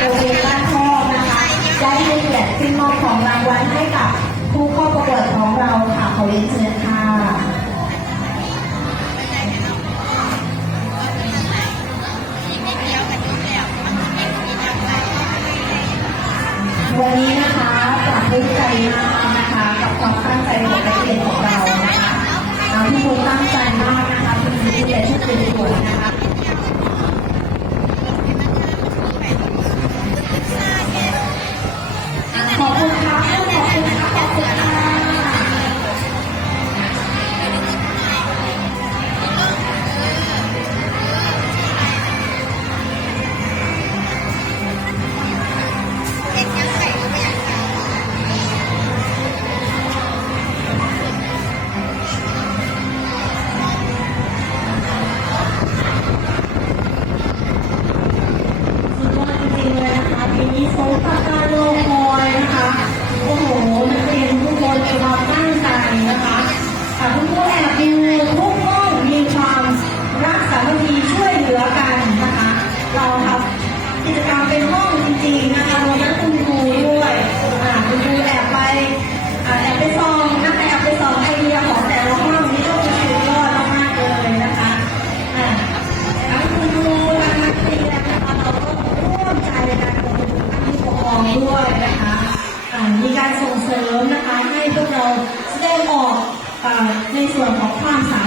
โรงเรียนบ้านพ่นะคะได้ให้เกียรติขึ้นมอบของรางวัลให้กับผู้เข้าประกวดของเราค่ะขอเรียนเชิญค่ะวันนี้นะคะจากผู้ใจมากนะคะกับความตั้งใจของนักเรียนของเรานะคะที่คุณตั้งใจมากนะคะคุณมีแต่ชุดเป็นตัวนะ ด้วยนะคะมีการส่งเสริมนะคะให้พวกเราได้ออกในส่วนของความสามารถ